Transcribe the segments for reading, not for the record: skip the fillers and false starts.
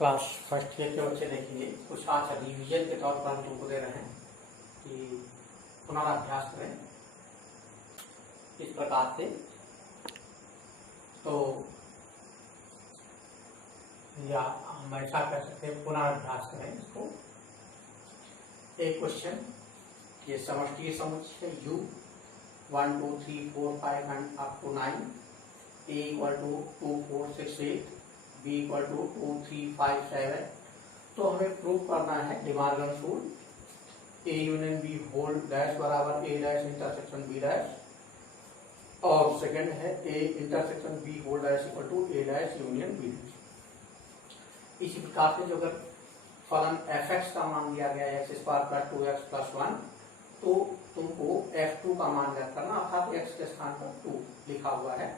Class first year के बच्चे देखेंगे। कुछ आज रिवीजन के तौर पर हम तुमको दे रहे हैं कि पुनराभ्यास करें इस प्रकार से। तो या हम ऐसा कर सकते हैं, पुनराभ्यास करें इसको। एक क्वेश्चन, ये समष्टि समुच्चय है U 1 2 3 4 5 and up to 9, A equal to 2 4 6 8, B equal to 2 3 5 7। तो हमें प्रूव करना है De Morgan rule, A union B whole dash बराबर A dash intersection B dash, और सेकंड है A intersection B whole dash equal to A dash union B dash. इसी प्रकार से जो अगर फलन fx का मान दिया गया है x square plus 2x plus 1, तो तुमको f2 का मान ज्ञात करना, अर्थात x के स्थान पर 2 लिखा हुआ है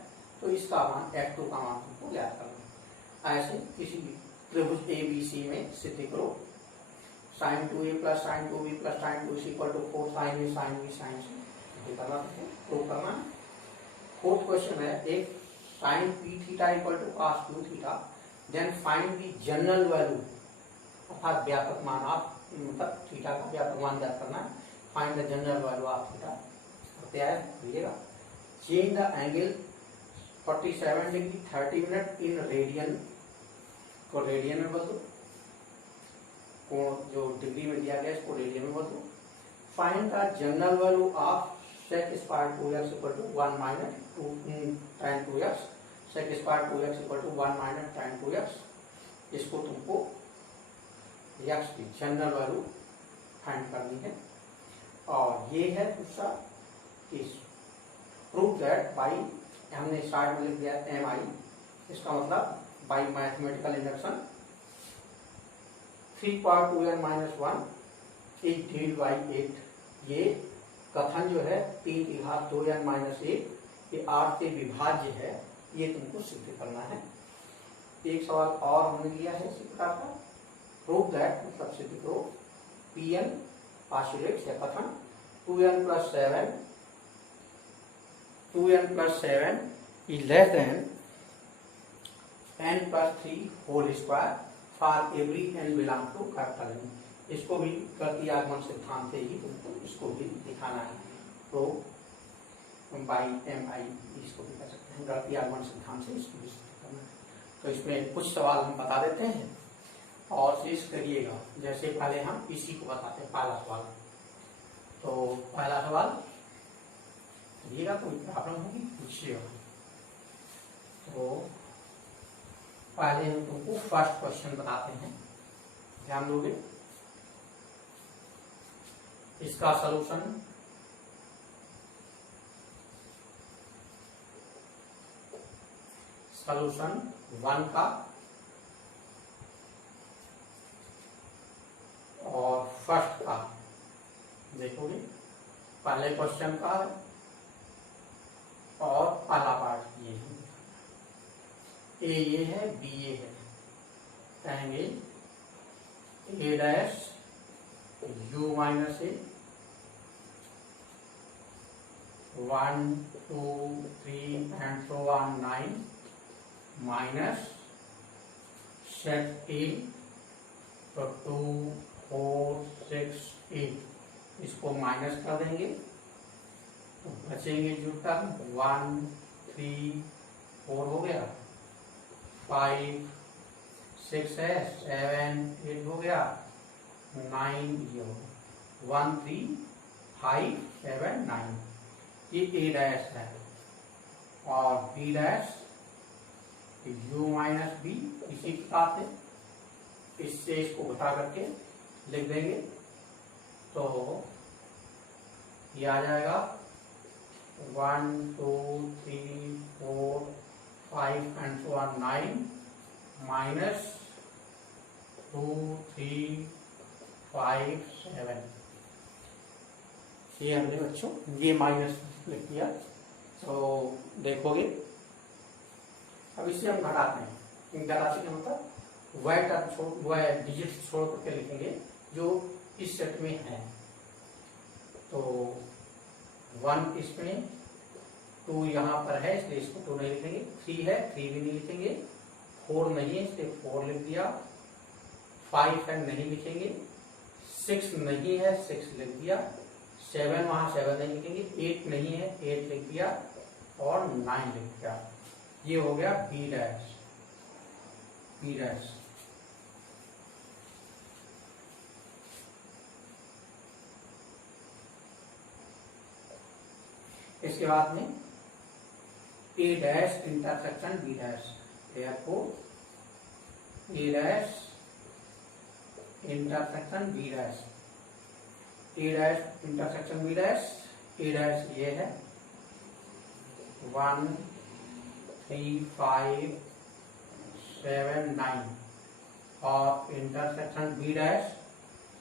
तो इसका मान f2 का मान तुमको ज्ञात करना। ऐसे किसी भी त्रिभुज ABC में सिद्धि करो। sin 2a plus sin 2b plus sin 2c equal to 4 sin a sin b sin c करना, प्रूव करना है। फोर्थ क्वेश्चन है, एक sin p theta equal to cos 2 theta, then find the general value, अर्थात व्यापक मान, आप मतलब थीटा का व्यापक मान ज्ञात करना है। Find the general value of theta. तैयार करिएगा। Change the angle 47 degree 30 minute in radian, को रेडियन में बदलो, कोण जो डिग्री में दिया गया इसको रेडियन में बदलो। Find the general value of sec square 2x equal to 1 minus 2 tan 2x, sec square 2x equal to 1 minus tan 2x। इसको तुमको x की जनरल वैल्यू फाइंड करनी है। और ये है दूसरा, प्रूव दैट बाई, हमने साइड में लिख दिया mi, इसका मतलब by mathematical induction 3 power 2n minus 1 is divided by 8। ये कथन जो है 3 की घात 2n माइनस 1 ये 8 से विभाज्य है, ये तुमको सिद्ध करना है। एक सवाल और हमने लिया है इसी प्रकार का, प्रूव दैट मतलब सिद्ध करो Pn पार्शियल एक्स या कथन 2n plus 7 is less than n plus 3 whole square for every n belong to capital N। इसको भी गति आगमन सिद्धांत से ही तुमको इसको भी दिखाना है। तो बाई mi इसको भी कह सकते हैं, गति आगमन सिद्धांत से इसको भी सिद्ध करना है। तो इसमें कुछ सवाल हम बता देते हैं और शेष करिएगा। जैसे पहले हम इसी को बताते हैं, पहला सवाल। तो पहला सवाल करिएगा, कोई प्रॉब्लम होगी पूछिएगा। तो पहले हम तुमको फर्स्ट क्वेश्चन बताते हैं, ध्यान दोगे। इसका सलूशन सॉल्यूशन 1 का और फर्स्ट का देखोगे। पहले क्वेश्चन का और पहला पार्ट ये है, ए ये है बी ये है, कहेंगे A dash U minus A 1 2 3 and so on 9 minus set A, तो 2 4 6 8 इसको माइनस कर देंगे तो बचेंगे जो टर्म 1 3 4 हो गया, 5 6 है, 7 8 हो गया, 9 ये हो गया, 1 3 5 7 9। ये ए डैश है और B dash u minus B, इसी प्रकार से इससे इसको घटा करके लिख देंगे तो ये आ जाएगा 1 2 3 4 5 एंड सो ऑन 9 माइनस 2 3 5 7। ये हमने बच्चों ये माइनस लिख दिया। तो देखोगे अब इसे हम घटाते हैं, घटाते का मतलब वह टर्म छोड़, वह डिजिट छोड़ करके लिखेंगे जो इस सेट में है। तो 1 इसमें, 2 यहाँ पर है इसलिए इसको 2 नहीं लिखेंगे, 3 है 3 भी नहीं लिखेंगे, 4 नहीं है इसलिए 4 लिख दिया, 5 है नहीं लिखेंगे, 6 नहीं है 6 लिख दिया, 7 वहां 7 नहीं लिखेंगे, 8 नहीं है 8 लिख दिया और 9 लिख दिया। ये हो गया बी डैश। बी डैश इसके बाद में A dash intersection B dash, A dash intersection B dash, A dash intersection B dash, A dash ये है 1 3 5 7 9 और intersection B dash,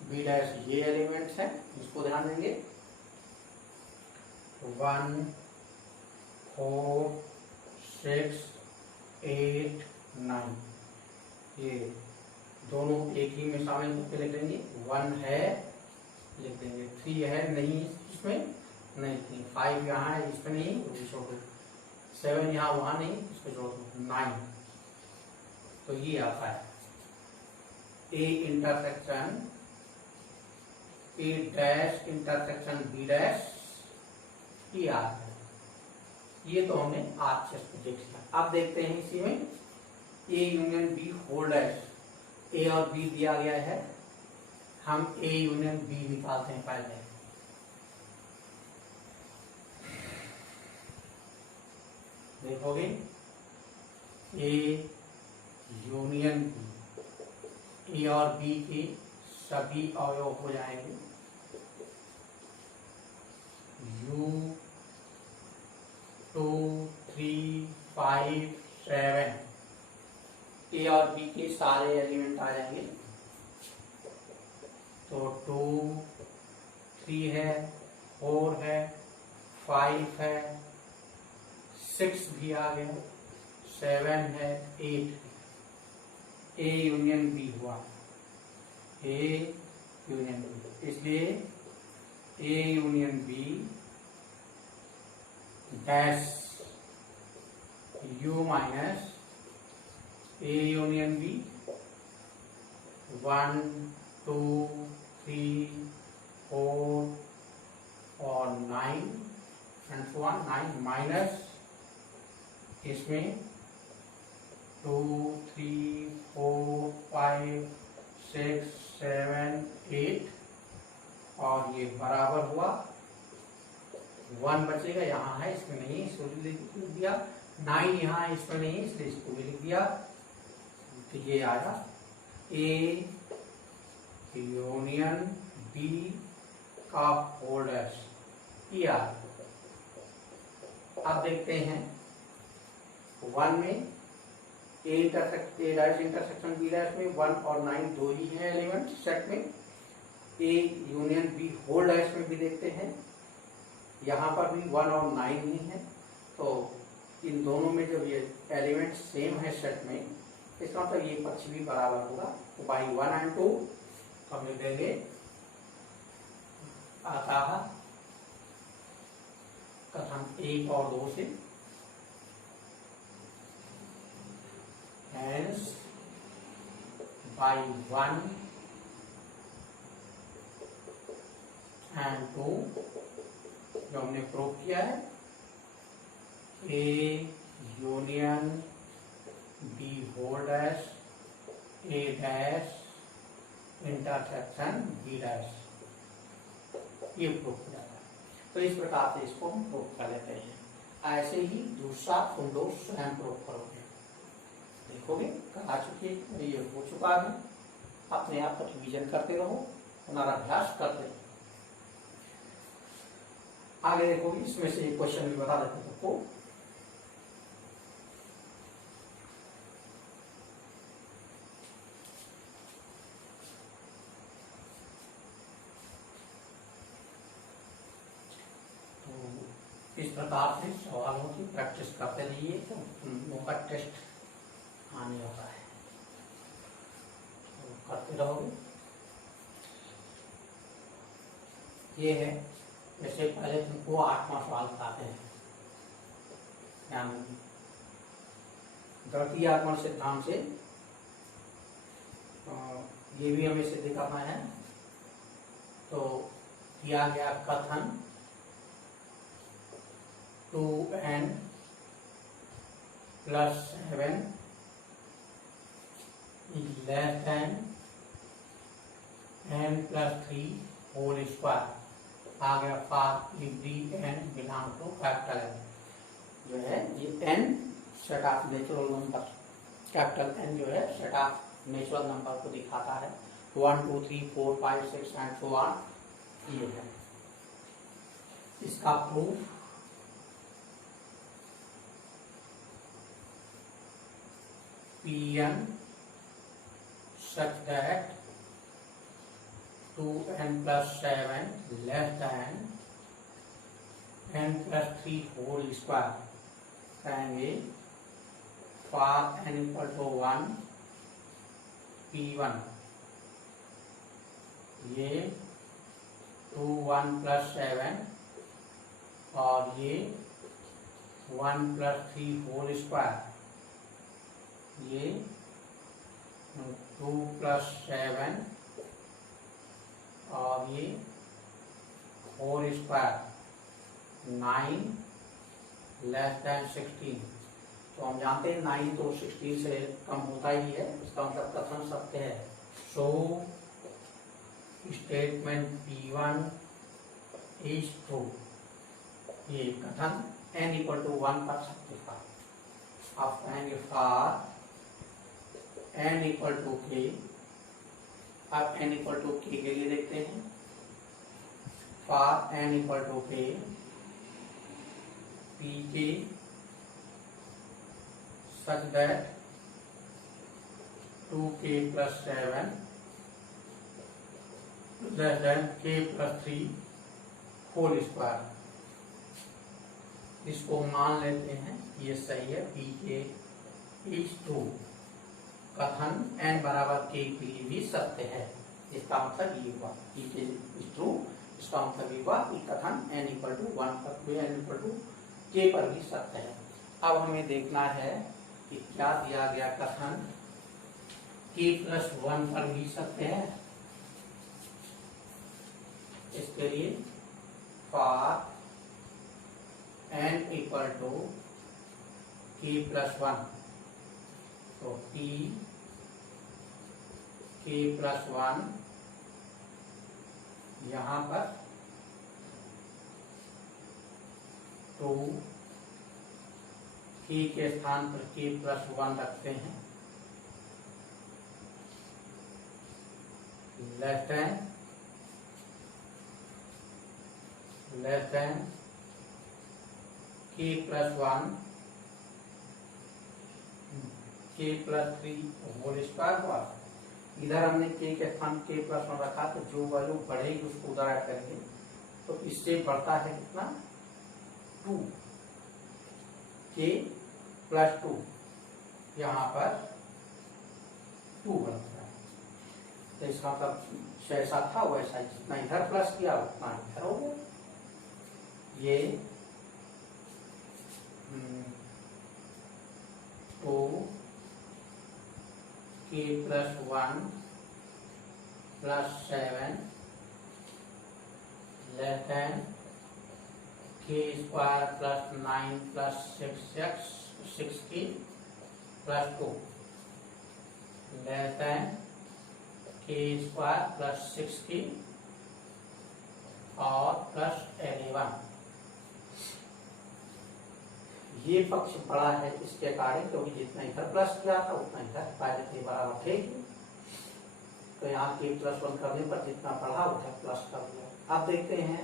B dash ये एलिमेंट्स हैं, इसको ध्यान देंगे 1 4 6 8 9, ये दोनों एक ही में शामिल करके लिख देंगे। 1 है लिख देंगे, 3 है नहीं इसमें नहीं, 5 यहाँ है इसमें नहीं, 7 यहाँ वहां नहीं, इसको जोड़ दो 9। तो ये आता है A intersection A dash intersection B dash, ये आता है। ये तो हमने आज से देख लिया। अब देखते हैं इसी में A union B whole dash, A और बी दिया गया है, हम ए यूनियन बी निकालते हैं पहले। देखोगे ए यूनियन बी, ए और बी के सभी अवयव हो जाएंगे U 2 3 5 7, ए और बी के सारे एलिमेंट आ जाएंगे। तो 2 3 है 4 है 5 है 6 भी आ गया, 7 है 8, ए यूनियन बी हुआ, ए यूनियन बी। इसलिए A union B dash U minus A union B 1 2 3 4 और 9 एंड सो ऑन, 9 माइनस इसमें 2 3 4 5 6 7 8 और ये बराबर हुआ 1 बचेगा, यहाँ है इसमें नहीं, इसको भी लिख दिया, 9 यहाँ है इसमें नहीं इसलिए इसको भी लिख दिया। तो ये आया ए यूनियन बी का होल डैश, ये आ। अब देखते हैं 1 में A dash intersection B dash में 1 और 9 दो ही हैं एलिमेंट सेट में। A union B whole dash में भी देखते हैं, यहाँ पर भी 1 और 9 ही है, तो इन दोनों में जब ये एलिमेंट सेम है सेट में, इसका मतलब ये पक्ष भी बराबर होगा। तो बाई 1 एंड 2 हम लिख देंगे आता है कथन 1 और 2 से, hence by 1 and 2 जो हमने प्रूव किया है A union B whole dash A dash intersection B dash, ये प्रूव किया है। तो इस प्रकार से इसको हम प्रूव कर लेते हैं। ऐसे ही दूसरा तुम लोग स्वयं प्रूव करोगे, देखोगे करा चुके, ये हो चुका है, अपने आप का रिवीजन करते रहो, पुनराभ्यास करते रहो। आगे देखोगे इसमें से एक क्वेश्चन भी बता देते हैं आपको। तो इस प्रकार से सवालों की प्रैक्टिस करते रहिए, तो तुम का टेस्ट आने वाला है, तो करते रहोगे। ये है जैसे पहले तुमको 8वां सवाल बताते हैं, गणितीय आगमन सिद्धांत से ये भी हमें सिद्ध करना है। तो किया गया कथन 2n + 7 less than n + 3 whole square. आ गया for every n belong to capital N। जो है ये n set of natural number, capital N जो है सेट ऑफ नेचुरल नंबर को दिखाता है। 1 2 3 4 5 6 एंड सो ऑन। ये है इसका proof. Pn such that 2n + 7 less than n + 3 whole square करेंगे। फॉर n = 1 P1 ये 2 1 + 7 और ये 1 + 3 होल स्क्वायर, ये 2 + 7 और ये होल स्क्वायर 9 लेस देन 16। तो हम जानते हैं 9 तो 16 से कम होता ही है, इसका मतलब कथन सत्य है। So statement P1 is true. ये कथन n = 1 पर सत्य। अब कहेंगे फॉर n = k। अब n = k के लिए देखते हैं। For n = k Pk such that 2k + 7 less than k + 3 whole square. इसको मान लेते हैं ये सही है। Pk is true. कथन n = k के लिए भी सत्य है। इसका मतलब ये हुआ Pk इज ट्रू। इसका मतलब ये हुआ कि कथन n = 1 पर n = k पर भी सत्य है। अब हमें देखना है कि क्या दिया गया कथन k + 1 पर भी सत्य है। इसके लिए फॉर n = k + 1 तो P k + 1 यहाँ पर 2 k के स्थान पर k + 1 रखते हैं। Less than k + 1 k + 3 whole square हुआ। इधर हमने k के स्थान k + 1 रखा, तो जो वैल्यू बढ़ेगी उसको उधर ऐड करेंगे। तो इससे बढ़ता है कितना 2 k + 2। यहाँ पर 2 बनता है। तो इसका मतलब जैसा था वैसा ही, जितना इधर प्लस किया उतना इधर हो गया। ये 2 k + 1 + 7 less than k² + 9 + 6x 16 + 2 less than k² + 16 और +11। ये पक्ष बड़ा है इसके अकॉर्डिंग, क्योंकि जितना इधर प्लस किया था उतना इधर फायदे के बराबर थे। तो यहाँ k + 1 करने पर जितना बढ़ा उधर प्लस कर दिया। अब देखते हैं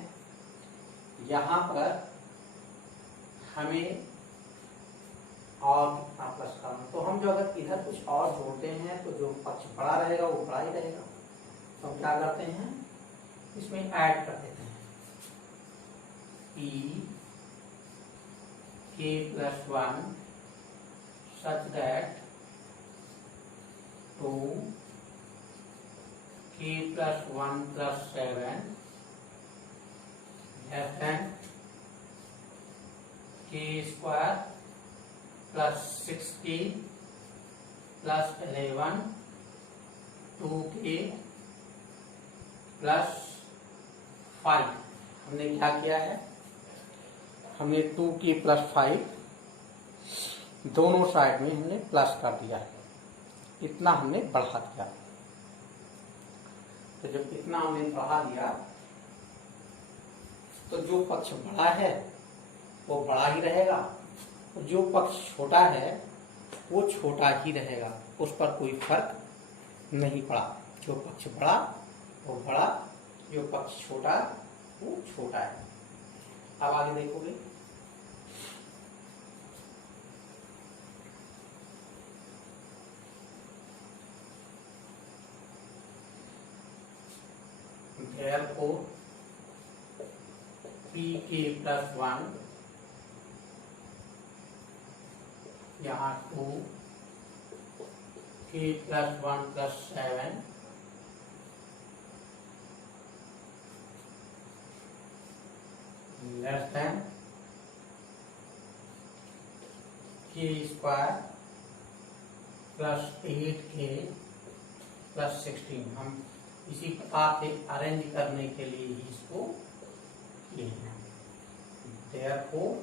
यहाँ पर हमें और कितना प्लस करना। तो हम जो अगर इधर कुछ और जोड़ते हैं तो जो पक्ष बड़ा रहेगा वो बड़ा ही रहेगा। तो हम क्या करते हैं, इसमें ऐड कर देते हैं P k + 1 such that 2 k + 1 + 7 less than k² + 16 + 11 2k plus 5। हमने क्या किया है, हमने 2k प्लस 5 दोनों साइड में हमने प्लस कर दिया है, इतना हमने बढ़ा दिया। तो जब इतना हमने बढ़ा दिया तो जो पक्ष बड़ा है वो बड़ा ही रहेगा, और जो पक्ष छोटा है वो छोटा ही रहेगा, उस पर कोई फर्क नहीं पड़ा। जो पक्ष बड़ा वो बड़ा, जो पक्ष छोटा वो छोटा है। अब आगे देखोगे, therefore pk प्लस 1, यहाँ 2k plus 1 plus 7 less than k square plus 8k plus 16। हम इसी प्रकार से अरेंज करने के लिए ही इसको किए हैं। Therefore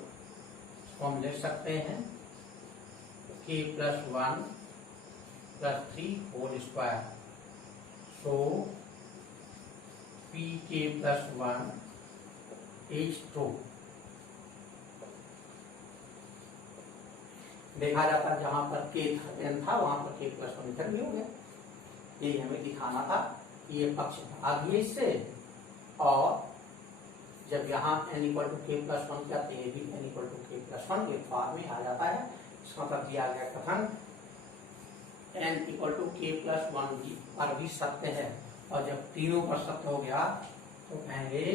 इसको हम लिख सकते हैं k plus 1 plus 3 whole square. So pk plus 1 is true. देखा जाता जहां पर k था वहां पर k प्लस 1 इधर भी हो गया। यही हमें दिखाना था, ये पक्ष भाग है इससे, और जब यहाँ n equal to k plus 1 किया तो ये भी n equal to k plus 1 के फॉर्म में आ जाता है। इसका मतलब दिया गया कथन n equal to k plus 1 पर भी सत्य है, और जब तीनों पर सत्य हो गया तो कहेंगे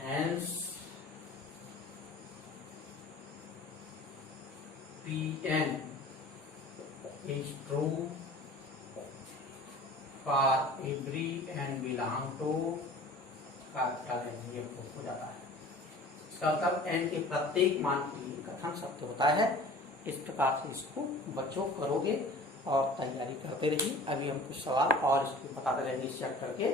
hence Pn is true for every n belong to ये हो जाता है। इसका मतलब n के प्रत्येक मान के लिए कथन सत्य होता है। इस प्रकार से इसको बच्चों करोगे और तैयारी करते रहिए। अभी हम कुछ सवाल और इसको बताते रहेंगे इस चैप्टर के।